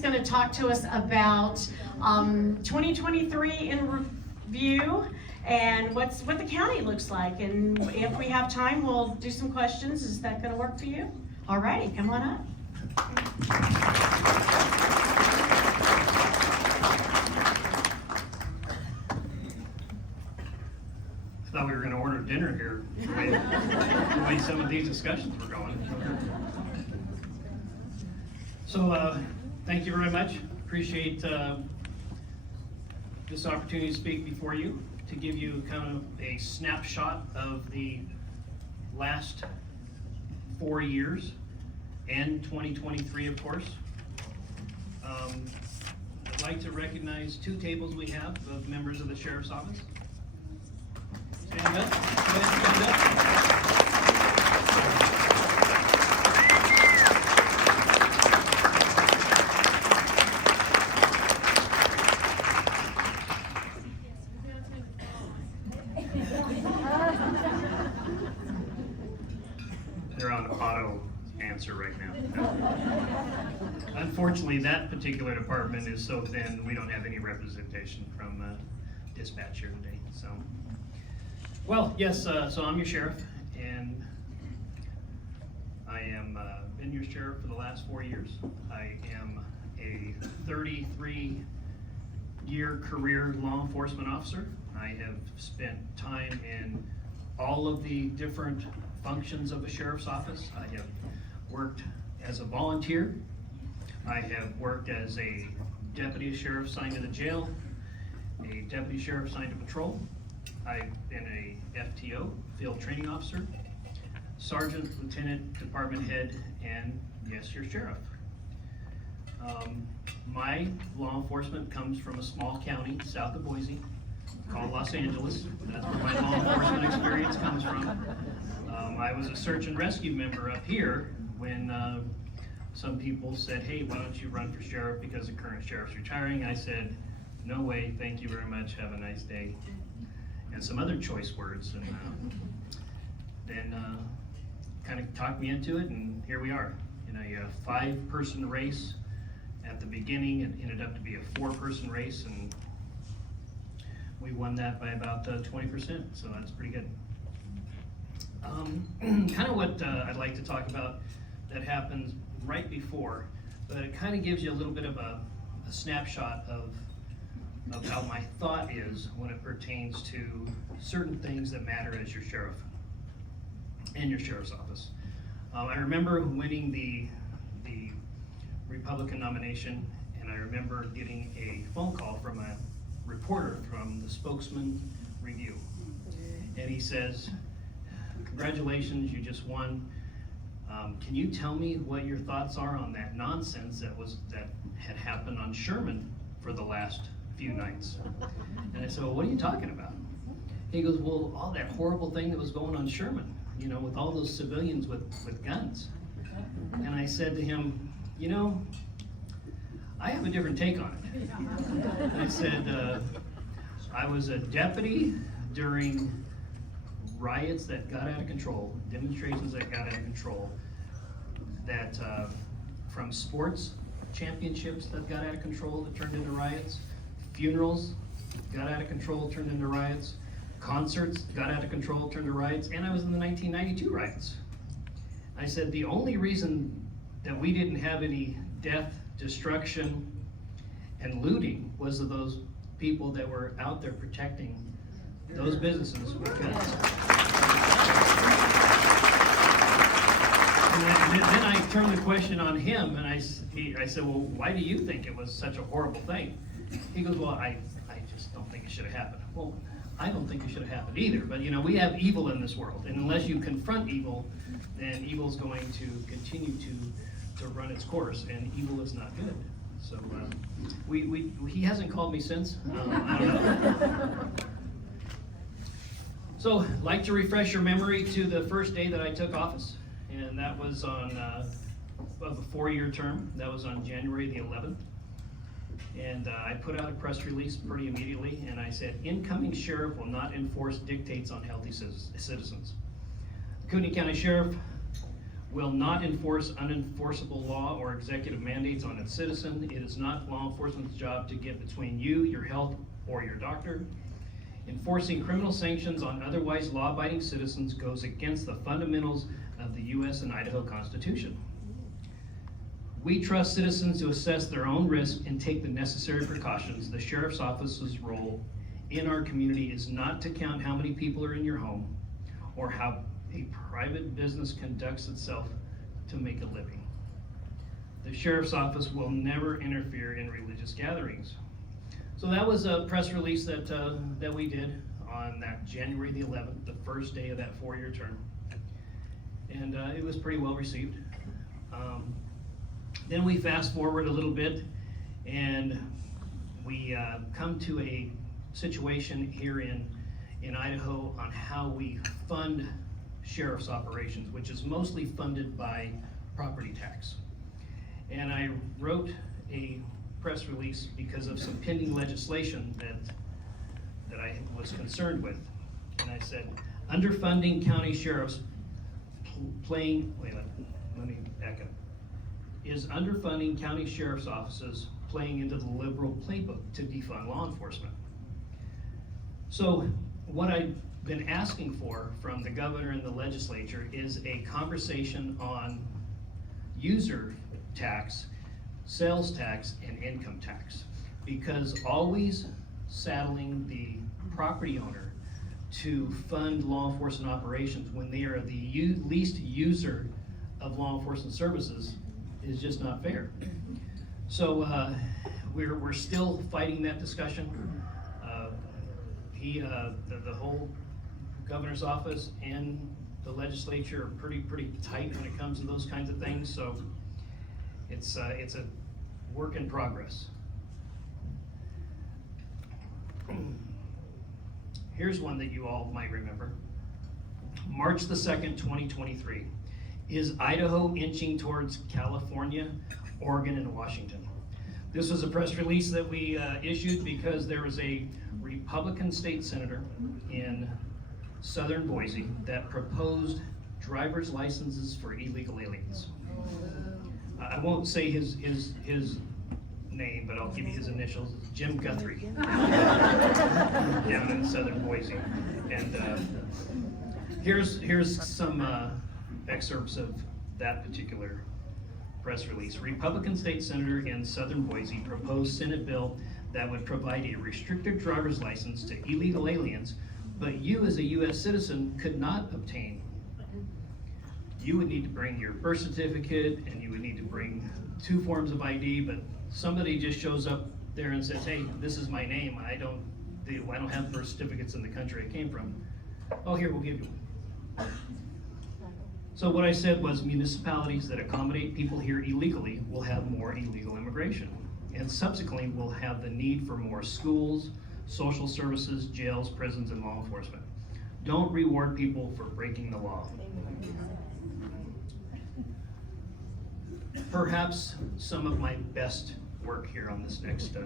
is going to talk to us about 2023 in review and what the county looks like. And if we have time, we'll do some questions. Is that going to work for you? All righty, come on up. I thought we were going to order dinner here, the way some of these discussions were going. So thank you very much. Appreciate this opportunity to speak before you, to give you kind of a snapshot of the last 4 years and 2023, of course. I'd like to recognize two tables we have of members of the Sheriff's Office. Stand up. Go ahead, stand up. They're on auto answer right now. Unfortunately, that particular department is so thin, we don't have any representation from dispatch here today. So, well, yes, so I'm your sheriff, and I am been your sheriff for the last 4 years. I am a 33-year career law enforcement officer. I have spent time in all of the different functions of a sheriff's office. I have worked as a volunteer. I have worked as a deputy sheriff assigned to the jail, a deputy sheriff assigned to patrol. I've been a FTO, field training officer, sergeant, lieutenant, department head, and yes, your sheriff. My law enforcement comes from a small county south of Boise called Los Angeles. That's where my law enforcement experience comes from. I was a search and rescue member up here when some people said, hey, why don't you run for sheriff because the current sheriff's retiring? I said, no way, thank you very much, have a nice day. And some other choice words, and then kind of talked me into it, and here we are. You know, you have a 5-person race at the beginning. It ended up to be a 4-person race, and we won that by about 20%, so that's pretty good. Kind of what I'd like to talk about that happens right before, but it kind of gives you a little bit of a snapshot of how my thought is when it pertains to certain things that matter as your sheriff and your sheriff's office. I remember winning the Republican nomination, and I remember getting a phone call from a reporter from the Spokesman Review, and he says, congratulations, you just won. Can you tell me what your thoughts are on that nonsense that had happened on Sherman for the last few nights? And I said, well, what are you talking about? He goes, well, all that horrible thing that was going on Sherman, you know, with all those civilians with guns. And I said to him, you know, I have a different take on it. And I said, I was a deputy during riots that got out of control, demonstrations that got out of control, that from sports championships that got out of control that turned into riots, funerals got out of control, turned into riots, concerts got out of control, turned into riots, and I was in the 1992 riots. I said the only reason that we didn't have any death, destruction, and looting was of those people that were out there protecting those businesses with guns. And then I turned the question on him, and I said, well, why do you think it was such a horrible thing? He goes, well, I just don't think it should have happened. Well, I don't think it should have happened either, but you know, we have evil in this world, and unless you confront evil, then evil is going to continue to run its course, and evil is not good. So he hasn't called me since. I don't know. So, I'd like to refresh your memory to the first day that I took office, and that was on a 4-year term. That was on January the 11th, and I put out a press release pretty immediately, and I said, incoming sheriff will not enforce dictates on healthy citizens. The Kootenai County Sheriff will not enforce unenforceable law or executive mandates on its citizen. It is not law enforcement's job to get between you, your health, or your doctor. Enforcing criminal sanctions on otherwise law-abiding citizens goes against the fundamentals of the U.S. and Idaho Constitution. We trust citizens to assess their own risk and take the necessary precautions. The Sheriff's Office's role in our community is not to count how many people are in your home or how a private business conducts itself to make a living. The Sheriff's Office will never interfere in religious gatherings. So that was a press release that we did on that January the 11th, the first day of that 4-year term. And it was pretty well received. Then we fast forward a little bit and we come to a situation here in Idaho on how we fund sheriff's operations, which is mostly funded by property tax. And I wrote a press release because of some pending legislation that I was concerned with. And I said, underfunding county sheriffs playing, wait a minute, let me back up. Is underfunding county sheriff's offices playing into the liberal playbook to defund law enforcement? So what I've been asking for from the governor and the legislature is a conversation on user tax, sales tax, and income tax. Because always saddling the property owner to fund law enforcement operations when they are the least user of law enforcement services is just not fair. So we're still fighting that discussion. The whole governor's office and the legislature are pretty tight when it comes to those kinds of things. So it's a work in progress. Here's one that you all might remember. March the 2nd, 2023. Is Idaho inching towards California, Oregon, and Washington? This was a press release that we issued because there was a Republican state senator in southern Boise that proposed driver's licenses for illegal aliens. I won't say his name, but I'll give you his initials. Jim Guthrie, down in southern Boise. And here's some excerpts of that particular press release. Republican state senator in southern Boise proposed Senate bill that would provide a restricted driver's license to illegal aliens, but you as a U.S. citizen could not obtain. You would need to bring your birth certificate and you would need to bring 2 forms of ID, but somebody just shows up there and says, hey, this is my name, I don't have birth certificates in the country I came from. Oh, here, we'll give you one. So what I said was municipalities that accommodate people here illegally will have more illegal immigration, and subsequently will have the need for more schools, social services, jails, prisons, and law enforcement. Don't reward people for breaking the law. Perhaps some of my best work here on this next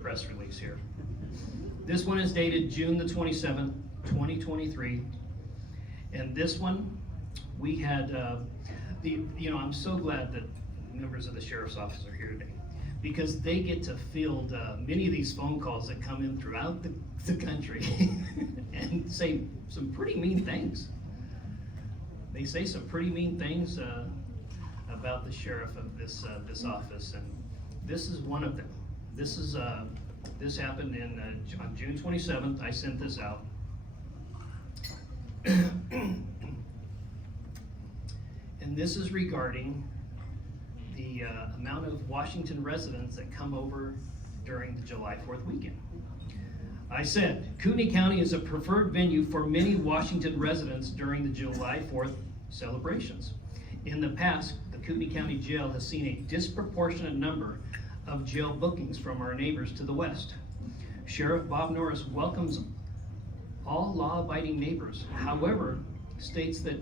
press release here. This one is dated June the 27th, 2023, and this one we had I'm so glad that members of the Sheriff's Office are here today, because they get to field many of these phone calls that come in throughout the country and say some pretty mean things. They say some pretty mean things about the sheriff of this office, and this is one of them. This happened on June 27th. I sent this out. And this is regarding the amount of Washington residents that come over during the July 4th weekend. I said, Kootenai County is a preferred venue for many Washington residents during the July 4th celebrations. In the past, the Kootenai County Jail has seen a disproportionate number of jail bookings from our neighbors to the west. Sheriff Bob Norris welcomes all law-abiding neighbors. However, states that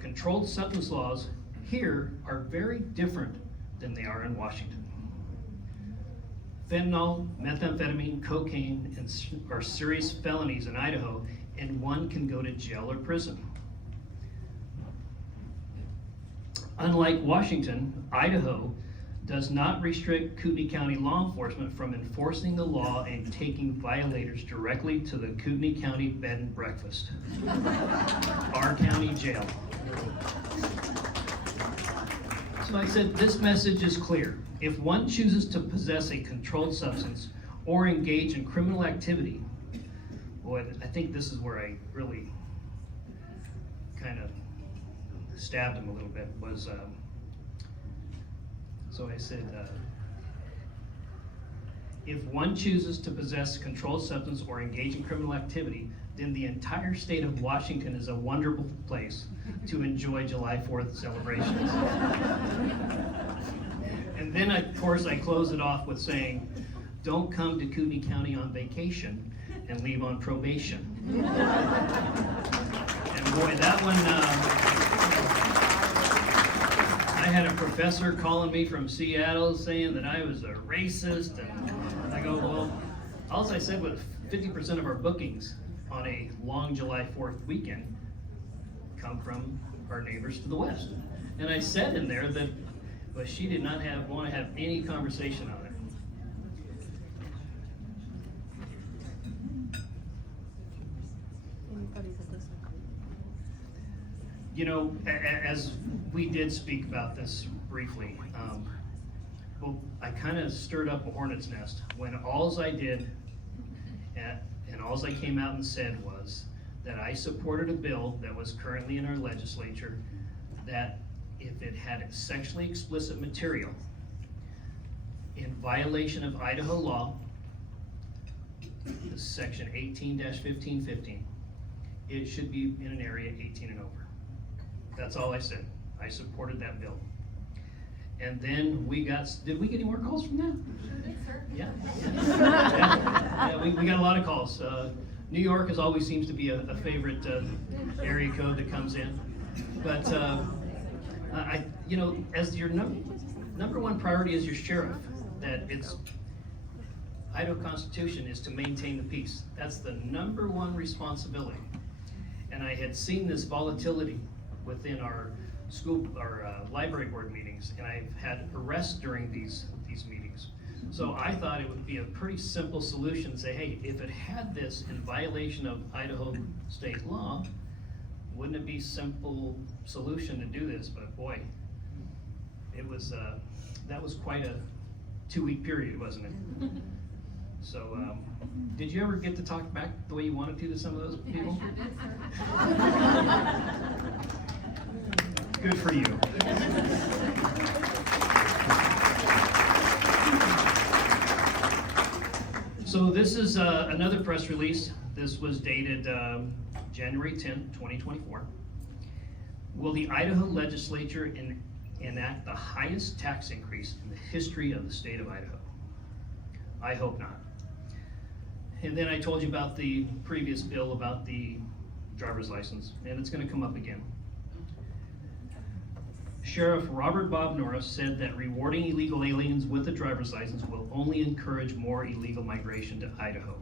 controlled substance laws here are very different than they are in Washington. Fentanyl, methamphetamine, cocaine, are serious felonies in Idaho, and one can go to jail or prison. Unlike Washington, Idaho does not restrict Kootenai County law enforcement from enforcing the law and taking violators directly to the Kootenai County bed and breakfast, our county jail. So I said, this message is clear. If one chooses to possess a controlled substance or engage in criminal activity, boy, I think this is where I really kind of stabbed him a little bit, was, so I said, if one chooses to possess a controlled substance or engage in criminal activity, then the entire state of Washington is a wonderful place to enjoy July 4th celebrations. And then, of course, I close it off with saying, don't come to Kootenai County on vacation and leave on probation. And boy, that one, I had a professor calling me from Seattle saying that I was a racist, and I go, well, all I said was 50% of our bookings on a long July 4th weekend come from our neighbors to the west. And I said in there that, but she did not want to have any conversation on it. You know, as we did speak about this briefly, well, I kind of stirred up a hornet's nest when alls I did and alls I came out and said was that I supported a bill that was currently in our legislature that if it had sexually explicit material in violation of Idaho law, section 18-1515, it should be in an area 18 and over. That's all I said. I supported that bill. And then did we get any more calls from that? Sure did, sir. Yeah. Yeah, we got a lot of calls. New York always seems to be a favorite area code that comes in. But you know, as your number one priority as your sheriff, that it's Idaho Constitution is to maintain the peace. That's the number one responsibility. And I had seen this volatility within our library board meetings, and I've had arrests during these meetings. So I thought it would be a pretty simple solution to say, hey, if it had this in violation of Idaho state law, wouldn't it be a simple solution to do this? But boy, it was that was quite a 2-week period, wasn't it? So, did you ever get to talk back the way you wanted to some of those people? I sure did, sir. Good for you. So this is another press release. This was dated January 10th, 2024. Will the Idaho legislature enact the highest tax increase in the history of the state of Idaho? I hope not. And then I told you about the previous bill about the driver's license, and it's going to come up again. Sheriff Robert Bob Norris said that rewarding illegal aliens with a driver's license will only encourage more illegal migration to Idaho.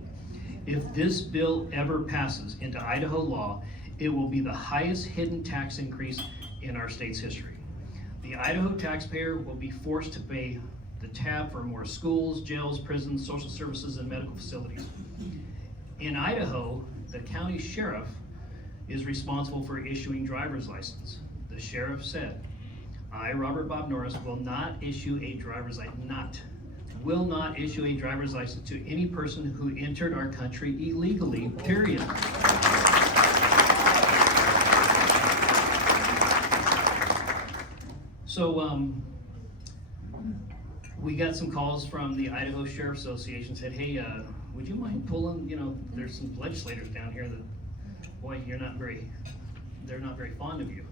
If this bill ever passes into Idaho law, it will be the highest hidden tax increase in our state's history. The Idaho taxpayer will be forced to pay the tab for more schools, jails, prisons, social services, and medical facilities. In Idaho, the county sheriff is responsible for issuing driver's license. The sheriff said, I, Robert Bob Norris, will not issue a driver's license, will not issue a driver's license to any person who entered our country illegally, period. So, we got some calls from the Idaho Sheriff Association, said, hey, would you mind pulling, there's some legislators down here that, boy, they're not very fond of you.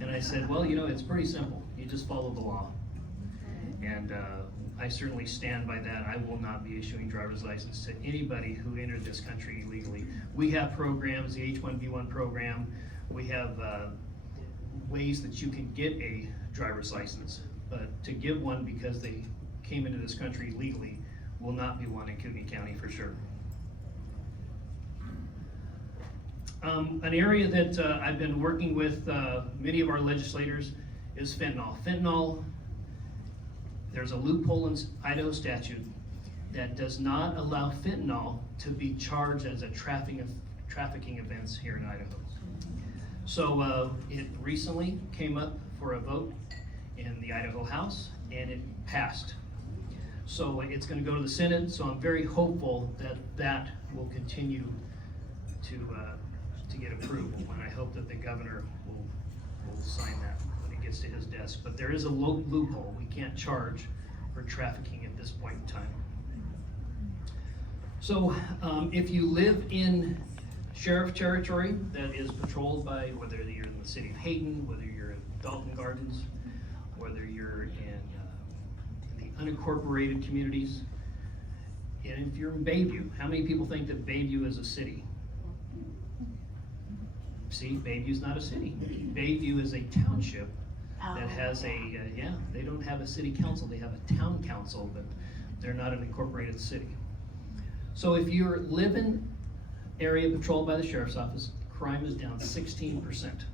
And I said, well, it's pretty simple. You just follow the law. And I certainly stand by that. I will not be issuing driver's license to anybody who entered this country illegally. We have programs, the H-1B1 program. We have ways that you can get a driver's license. But to give one because they came into this country illegally will not be one in Kootenai County for sure. An area that I've been working with many of our legislators is fentanyl. Fentanyl, there's a loophole in Idaho statute that does not allow fentanyl to be charged as a trafficking offense here in Idaho. So it recently came up for a vote in the Idaho House, and it passed. So it's going to go to the Senate, so I'm very hopeful that that will continue to get approval, and I hope that the governor will sign that when it gets to his desk. But there is a loophole. We can't charge for trafficking at this point in time. So if you live in sheriff territory that is patrolled by, whether you're in the city of Hayden, whether you're in Dalton Gardens, whether you're in the unincorporated communities, and if you're in Bayview, how many people think that Bayview is a city? See, Bayview's not a city. Bayview is a township that has they don't have a city council, they have a town council, but they're not an incorporated city. So if you're living area patrolled by the sheriff's office, crime is down 16%.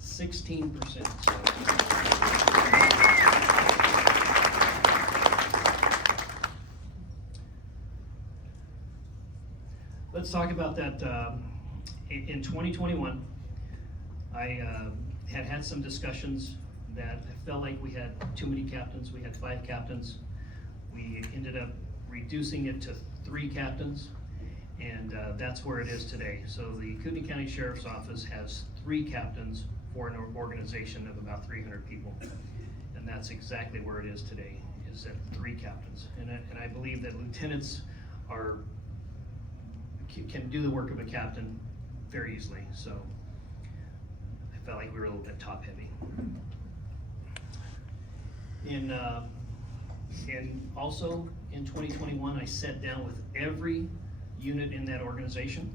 16%. Let's talk about that. In 2021, I had some discussions that I felt like we had too many captains. We had 5 captains. We ended up reducing it to 3 captains, and that's where it is today. So the Kootenai County Sheriff's Office has 3 captains for an organization of about 300 people, and that's exactly where it is today, is at 3 captains. And I believe that lieutenants can do the work of a captain very easily, so I felt like we were a little bit top heavy. And also in 2021, I sat down with every unit in that organization,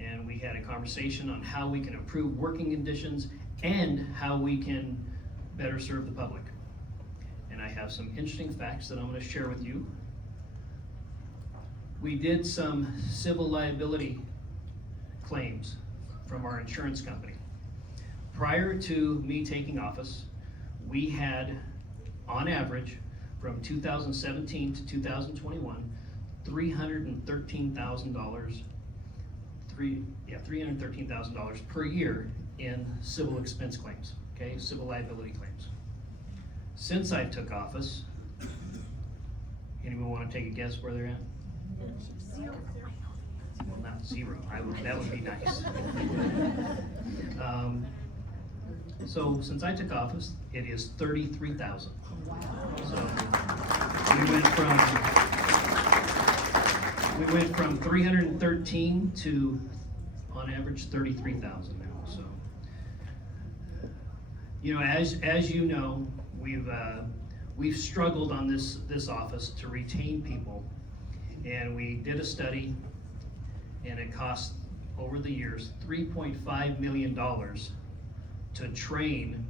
and we had a conversation on how we can improve working conditions and how we can better serve the public. And I have some interesting facts that I'm going to share with you. We did some civil liability claims from our insurance company. Prior to me taking office, we had, on average, from 2017 to 2021, $313,000 per year in civil expense claims, okay, civil liability claims. Since I took office, anyone want to take a guess where they're at? Well, not 0. That would be nice. So since I took office, it is 33,000. So we went from 313 to, on average, 33,000 now. So, you know, as you know, we've struggled on this office to retain people, and we did a study, and it cost over the years $3.5 million to train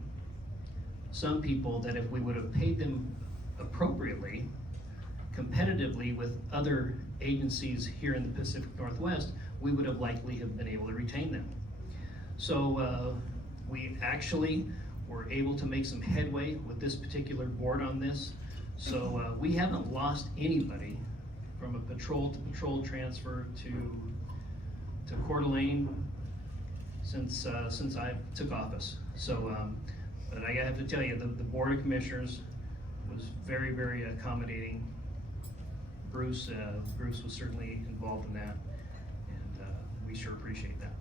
some people that if we would have paid them appropriately, competitively with other agencies here in the Pacific Northwest, we would have likely have been able to retain them. So we actually were able to make some headway with this particular board on this. So we haven't lost anybody from a patrol to patrol transfer to Coeur d'Alene since I took office. So, but I have to tell you, the Board of Commissioners was very, very accommodating. Bruce was certainly involved in that, and we sure appreciate that.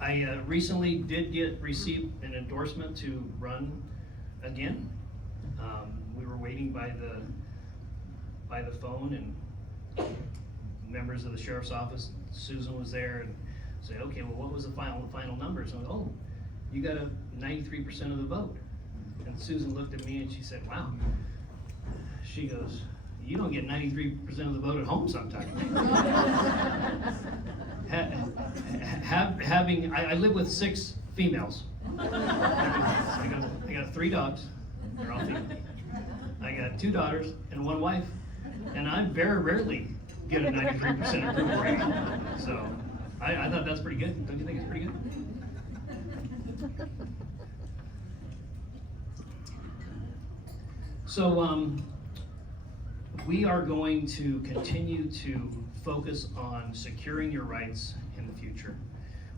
I recently did receive an endorsement to run again. We were waiting by the phone, and members of the sheriff's office, Susan was there, and say, okay, well, what was the final numbers? And I went, oh, you got a 93% of the vote. And Susan looked at me and she said, wow. She goes, you don't get 93% of the vote at home sometimes. I live with 6 females. I got 3 dogs, they're all female. I got 2 daughters and 1 wife, and I very rarely get a 93% approval rating. So I thought that's pretty good. Don't you think it's pretty good? So, we are going to continue to focus on securing your rights in the future.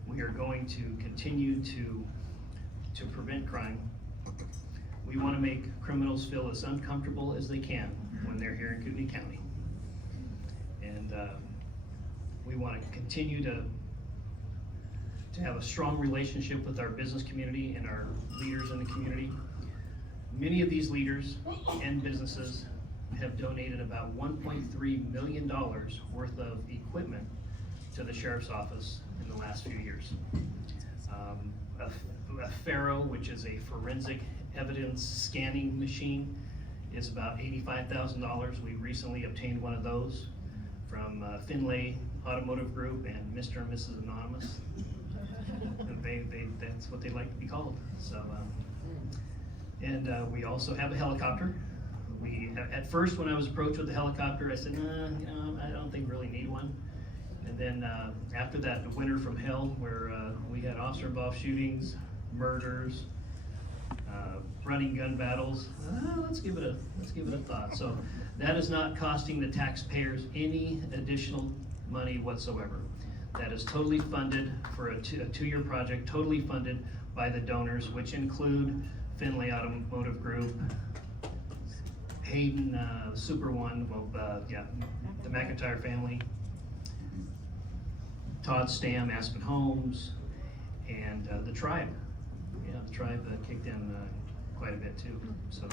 We are going to continue to prevent crime. We want to make criminals feel as uncomfortable as they can when they're here in Kootenai County. And we want to continue to have a strong relationship with our business community and our leaders in the community. Many of these leaders and businesses have donated about $1.3 million worth of equipment to the Sheriff's Office in the last few years. A Faro, which is a forensic evidence scanning machine, is about $85,000. We recently obtained one of those from Finlay Automotive Group and Mr. and Mrs. Anonymous. That's what they like to be called. So, and we also have a helicopter. At first, when I was approached with the helicopter, I said, I don't think we really need one. And then after that, the winter from hell, where we had officer-involved shootings, murders, running gun battles, let's give it a thought. So that is not costing the taxpayers any additional money whatsoever. That is totally funded for a two-year project, totally funded by the donors, which include Finlay Automotive Group, Hayden, Super One, the McIntyre family, Todd Stam, Aspen Homes, and the Tribe. Yeah, the Tribe kicked in quite a bit too. So